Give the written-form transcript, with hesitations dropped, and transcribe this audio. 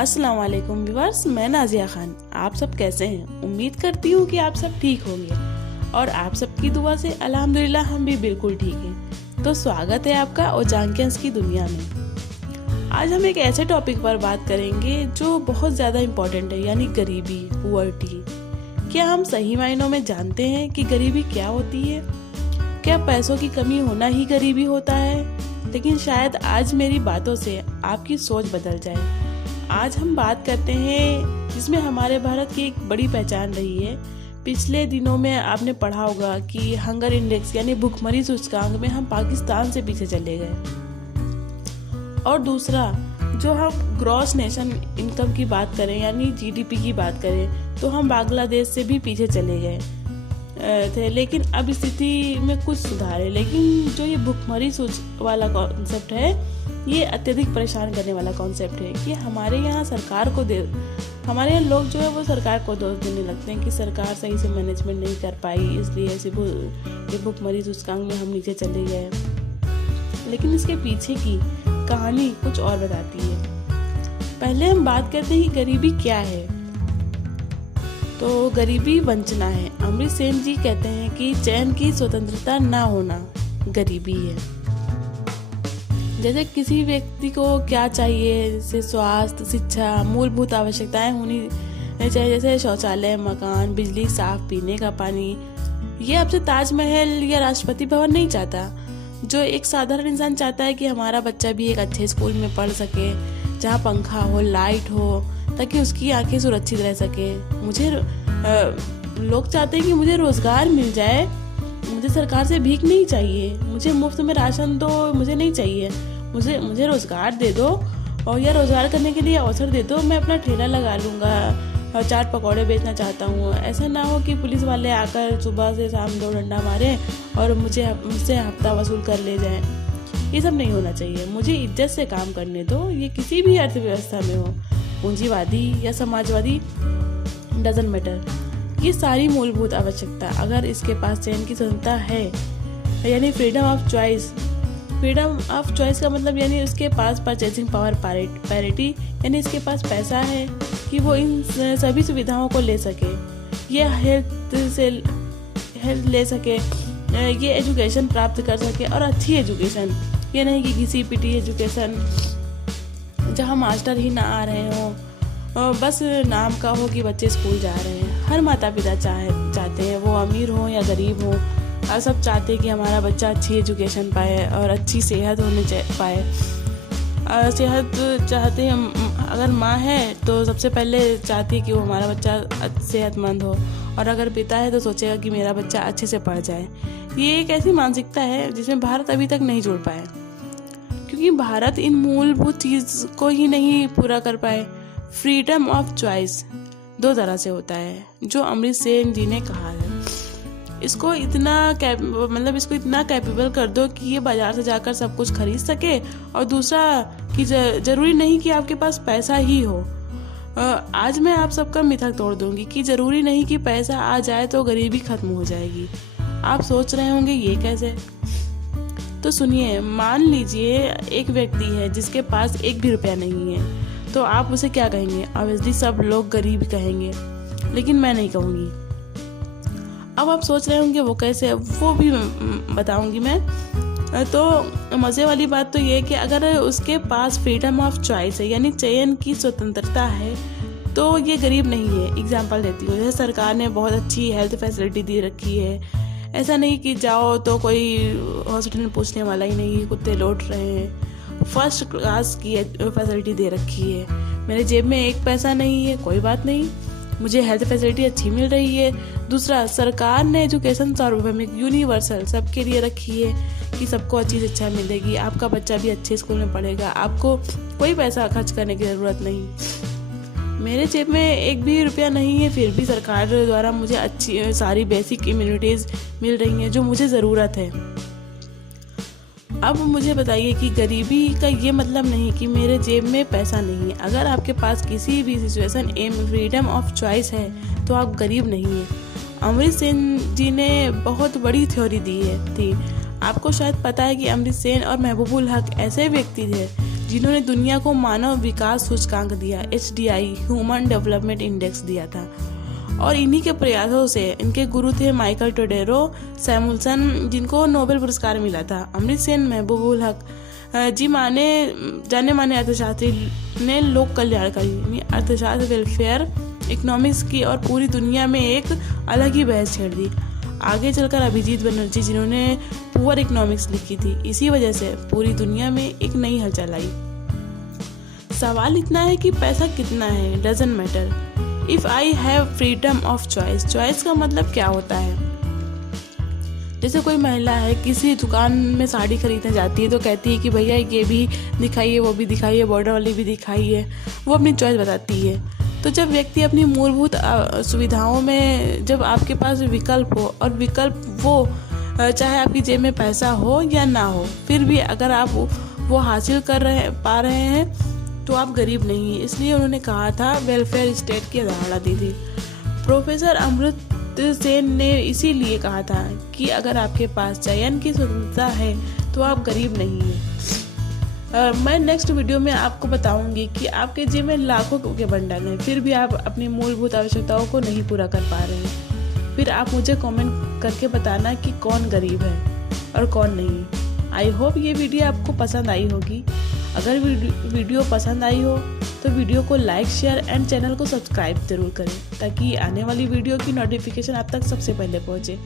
अस्सलाम वालेकुम व्यूअर्स, मैं नाजिया खान। आप सब कैसे हैं? उम्मीद करती हूँ कि आप सब ठीक होंगे और आप सबकी दुआ से अल्हम्दुलिल्लाह हम भी बिल्कुल ठीक हैं। तो स्वागत है आपका ओजांकियंस की दुनिया में। आज हम एक ऐसे टॉपिक पर बात करेंगे जो बहुत ज़्यादा इम्पोर्टेंट है, यानी गरीबी, पुअर्टी। क्या हम सही मायनों में जानते हैं कि गरीबी क्या होती है? क्या पैसों की कमी होना ही गरीबी होता है? लेकिन शायद आज मेरी बातों से आपकी सोच बदल जाए। आज हम बात करते हैं जिसमें हमारे भारत की एक बड़ी पहचान रही है। पिछले दिनों में आपने पढ़ा होगा कि हंगर इंडेक्स यानी भुखमरी सूचकांक में हम पाकिस्तान से पीछे चले गए। और दूसरा, जो हम ग्रॉस नेशन इनकम की बात करें यानी जीडीपी की बात करें तो हम बांग्लादेश से भी पीछे चले गए थे। लेकिन अब स्थिति में कुछ सुधार है। लेकिन जो ये भुखमरी वाला कॉन्सेप्ट है, ये अत्यधिक परेशान करने वाला कॉन्सेप्ट है कि हमारे यहाँ हमारे यहाँ लोग जो है वो सरकार को दोष देने लगते हैं कि सरकार सही से मैनेजमेंट नहीं कर पाई, इसलिए ऐसे भुखमरी सूचकांक में हम नीचे चले गए। लेकिन इसके पीछे की कहानी कुछ और बताती है। पहले हम बात करते हैं कि गरीबी क्या है। तो गरीबी वंचना है। अमृत सेन जी कहते हैं कि चयन की स्वतंत्रता ना होना गरीबी है। जैसे किसी व्यक्ति को क्या चाहिए, जैसे स्वास्थ्य, शिक्षा, मूलभूत आवश्यकताएं होनी चाहिए, जैसे शौचालय, मकान, बिजली, साफ पीने का पानी। ये आपसे ताजमहल या राष्ट्रपति भवन नहीं चाहता। जो एक साधारण इंसान चाहता है कि हमारा बच्चा भी एक अच्छे स्कूल में पढ़ सके, जहाँ पंखा हो, लाइट हो, ताकि उसकी आंखें सुरक्षित रह सके। लोग चाहते हैं कि मुझे रोजगार मिल जाए, मुझे सरकार से भीख नहीं चाहिए, मुझे मुफ्त में राशन दो, मुझे नहीं चाहिए, मुझे रोजगार दे दो और या रोजगार करने के लिए अवसर दे दो। मैं अपना ठेला लगा लूँगा और चाट पकौड़े बेचना चाहता हूँ। ऐसा ना हो कि पुलिस वाले आकर सुबह से शाम 2 डंडा मारे और मुझसे हफ्ता वसूल कर ले जाएं। ये सब नहीं होना चाहिए। मुझे इज्जत से काम करने दो। ये किसी भी अर्थव्यवस्था में हो, पूंजीवादी या समाजवादी, डजंट मैटर। ये सारी मूलभूत आवश्यकता अगर इसके पास चयन की स्वतंत्रता है, यानी फ्रीडम ऑफ चॉइस का मतलब यानी उसके पास परचेसिंग पावर पैरिटी, यानी इसके पास पैसा है कि वो इन सभी सुविधाओं को ले सके। ये हेल्थ ले सके, ये एजुकेशन प्राप्त कर सके और अच्छी एजुकेशन। ये नहीं कि किसी पीटी एजुकेशन जहाँ मास्टर ही ना आ रहे हों और बस नाम का हो कि बच्चे स्कूल जा रहे हैं। हर माता पिता चाहते हैं, वो अमीर हो या गरीब हो, और सब चाहते हैं कि हमारा बच्चा अच्छी एजुकेशन पाए और अच्छी सेहत पाए। सेहत चाहते हैं, अगर माँ है तो सबसे पहले चाहती है कि वो हमारा बच्चा सेहतमंद हो, और अगर पिता है तो सोचेगा कि मेरा बच्चा अच्छे से पढ़ जाए। ये एक ऐसी मानसिकता है जिसमें भारत अभी तक नहीं जुड़ पाया, क्योंकि भारत इन मूलभूत चीज़ को ही नहीं पूरा कर पाए। फ्रीडम ऑफ चॉइस 2 तरह से होता है, जो अमृत सेन जी ने कहा है। इसको इतना कैपेबल कर दो कि ये बाजार से जाकर सब कुछ खरीद सके, और दूसरा कि जरूरी नहीं कि आपके पास पैसा ही हो। आज मैं आप सबका मिथक तोड़ दूंगी कि जरूरी नहीं कि पैसा आ जाए तो गरीबी खत्म हो जाएगी। आप सोच रहे होंगे ये कैसे? तो सुनिए, मान लीजिए एक व्यक्ति है जिसके पास 1 भी रुपया नहीं है, तो आप उसे क्या कहेंगे? ऑब्वियसली सब लोग गरीब कहेंगे, लेकिन मैं नहीं कहूँगी। अब आप सोच रहे होंगे वो कैसे, वो भी बताऊंगी मैं। तो मज़े वाली बात तो ये है कि अगर उसके पास फ्रीडम ऑफ चॉइस है, यानी चयन की स्वतंत्रता है, तो ये गरीब नहीं है। एग्जांपल देती हूँ, जैसे सरकार ने बहुत अच्छी हेल्थ फैसिलिटी दे रखी है। ऐसा नहीं कि जाओ तो कोई हॉस्पिटल में पूछने वाला ही नहीं, कुत्ते लौट रहे हैं। फर्स्ट क्लास की फैसिलिटी दे रखी है। मेरे जेब में 1 पैसा नहीं है, कोई बात नहीं, मुझे हेल्थ फैसिलिटी अच्छी मिल रही है। दूसरा, सरकार ने एजुकेशन सार्वभौमिक यूनिवर्सल सबके लिए रखी है कि सबको अच्छी शिक्षा मिलेगी, आपका बच्चा भी अच्छे स्कूल में पढ़ेगा, आपको कोई पैसा खर्च करने की ज़रूरत नहीं। मेरे जेब में 1 भी रुपया नहीं है, फिर भी सरकार द्वारा मुझे अच्छी सारी बेसिक इम्यूनिटीज़ मिल रही हैं जो मुझे ज़रूरत है। अब मुझे बताइए कि गरीबी का ये मतलब नहीं कि मेरे जेब में पैसा नहीं है। अगर आपके पास किसी भी सिचुएशन में फ्रीडम ऑफ चॉइस है तो आप गरीब नहीं हैं। अमृत सेन जी ने बहुत बड़ी थ्योरी दी थी। आपको शायद पता है कि अमृत सेन और महबूबुल हक ऐसे व्यक्ति थे जिन्होंने दुनिया को मानव विकास सूचकांक दिया, HDI ह्यूमन डेवलपमेंट इंडेक्स दिया था। और इन्हीं के प्रयासों से इनके गुरु थे माइकल टोडेरो सैमुअल्सन, जिनको नोबेल पुरस्कार मिला था। अमृत सेन महबूबुल हक जी जाने माने अर्थशास्त्री ने लोक कल्याणकारी अर्थशास्त्र, वेलफेयर इकोनॉमिक्स की और पूरी दुनिया में एक अलग ही बहस छेड़ दी। आगे चलकर अभिजीत बनर्जी, जिन्होंने पुअर इकोनॉमिक्स लिखी थी, इसी वजह से पूरी दुनिया में एक नई हलचल आई। सवाल इतना है कि पैसा कितना है, doesn't matter if I have freedom of choice. Choice का मतलब क्या होता है? जैसे कोई महिला है, किसी दुकान में साड़ी खरीदने जाती है तो कहती है कि भैया ये भी दिखाइए, वो भी दिखाइए, बॉर्डर वाली भी दिखाइए, वो अपनी चॉइस बताती है। तो जब व्यक्ति अपनी मूलभूत सुविधाओं में, जब आपके पास विकल्प हो, और विकल्प वो चाहे आपकी जेब में पैसा हो या ना हो, फिर भी अगर आप वो हासिल पा रहे हैं तो आप गरीब नहीं हैं। इसलिए उन्होंने कहा था, वेलफेयर स्टेट की अवधारणा दी थी। प्रोफेसर अमृत सेन ने इसीलिए कहा था कि अगर आपके पास चयन की स्वतंत्रता है तो आप गरीब नहीं हैं। मैं नेक्स्ट वीडियो में आपको बताऊंगी कि आपके जेब में लाखों के बंडल हैं, फिर भी आप अपनी मूलभूत आवश्यकताओं को नहीं पूरा कर पा रहे हैं। फिर आप मुझे कमेंट करके बताना कि कौन गरीब है और कौन नहीं। आई होप ये वीडियो आपको पसंद आई होगी। अगर वीडियो पसंद आई हो तो वीडियो को लाइक, शेयर एंड चैनल को सब्सक्राइब जरूर करें, ताकि आने वाली वीडियो की नोटिफिकेशन आप तक सबसे पहले पहुंचे।